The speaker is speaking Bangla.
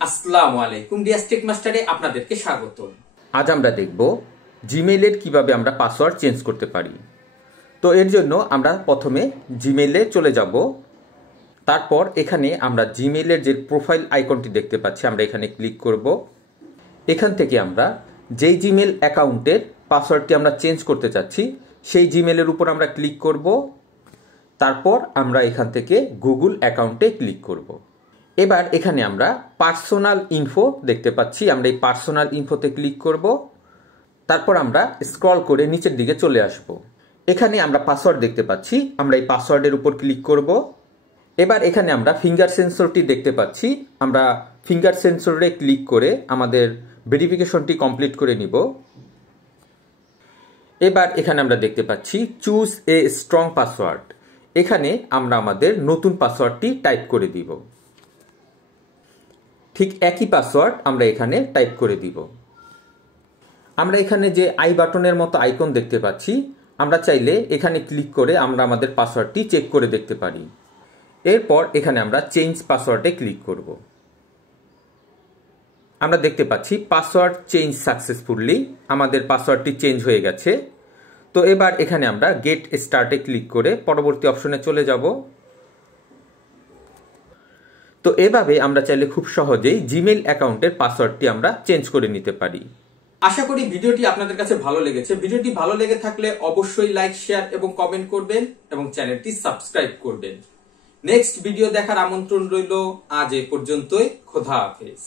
আসসালামু আলাইকুম ডিয়ার টেক মাস্টারে আপনাদেরকে স্বাগত। আজ আমরা দেখব জিমেইলের কিভাবে আমরা পাসওয়ার্ড চেঞ্জ করতে পারি। তো এর জন্য আমরা প্রথমে জিমেইলে চলে যাব। তারপর এখানে আমরা জিমেইলের যে প্রোফাইল আইকনটি দেখতে পাচ্ছি আমরা এখানে ক্লিক করব। এখান থেকে আমরা যেই জিমেইল অ্যাকাউন্টের পাসওয়ার্ডটি আমরা চেঞ্জ করতে চাচ্ছি সেই জিমেইলের উপর আমরা ক্লিক করব। তারপর আমরা এখান থেকে গুগল অ্যাকাউন্টে ক্লিক করব। এবার এখানে আমরা পার্সোনাল ইনফো দেখতে পাচ্ছি, আমরা এই পার্সোনাল ইনফোতে ক্লিক করব। তারপর আমরা স্ক্রল করে নিচের দিকে চলে আসব। এখানে আমরা পাসওয়ার্ড দেখতে পাচ্ছি, আমরা এই পাসওয়ার্ডের উপর ক্লিক করব। এবার এখানে আমরা ফিঙ্গার সেন্সরটি দেখতে পাচ্ছি, আমরা ফিঙ্গার সেন্সরে ক্লিক করে আমাদের ভেরিফিকেশনটি কমপ্লিট করে নিব। এবার এখানে আমরা দেখতে পাচ্ছি চুজ এ স্ট্রং পাসওয়ার্ড। এখানে আমরা আমাদের নতুন পাসওয়ার্ডটি টাইপ করে দিব। ঠিক একই পাসওয়ার্ড আমরা এখানে টাইপ করে দিব। আমরা এখানে যে আই বাটনের মতো আইকন দেখতে পাচ্ছি, আমরা চাইলে এখানে ক্লিক করে আমরা আমাদের পাসওয়ার্ডটি চেক করে দেখতে পারি। এরপর এখানে আমরা চেঞ্জ পাসওয়ার্ডে ক্লিক করব। আমরা দেখতে পাচ্ছি পাসওয়ার্ড চেঞ্জ সাকসেসফুলি, আমাদের পাসওয়ার্ডটি চেঞ্জ হয়ে গেছে। তো এবার এখানে আমরা গেট স্টার্টে ক্লিক করে পরবর্তী অপশনে চলে যাব। তো এভাবে আমরা চাইলে খুব সহজেই জিমেইল অ্যাকাউন্টের পাসওয়ার্ডটি আমরা চেঞ্জ করে নিতে পারি। আশা করি ভিডিওটি আপনাদের কাছে ভালো লেগেছে। ভিডিওটি ভালো লেগে থাকলে অবশ্যই লাইক, শেয়ার এবং কমেন্ট করবেন এবং চ্যানেলটি সাবস্ক্রাইব করবেন। নেক্সট ভিডিও দেখার আমন্ত্রণ রইল। আজ এ পর্যন্তই। খোদা হাফেজ।